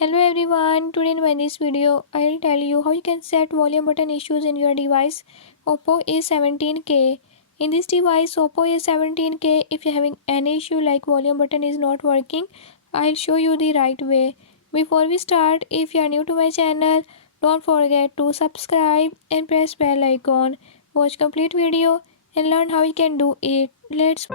Hello everyone, today in this video I'll tell you how you can set volume button issues in your device Oppo A17k. In this device Oppo A17k, if you're having any issue like volume button is not working, I'll show you the right way. Before we start, if you are new to my channel, don't forget to subscribe and press bell icon. Watch complete video and learn how you can do it. Let's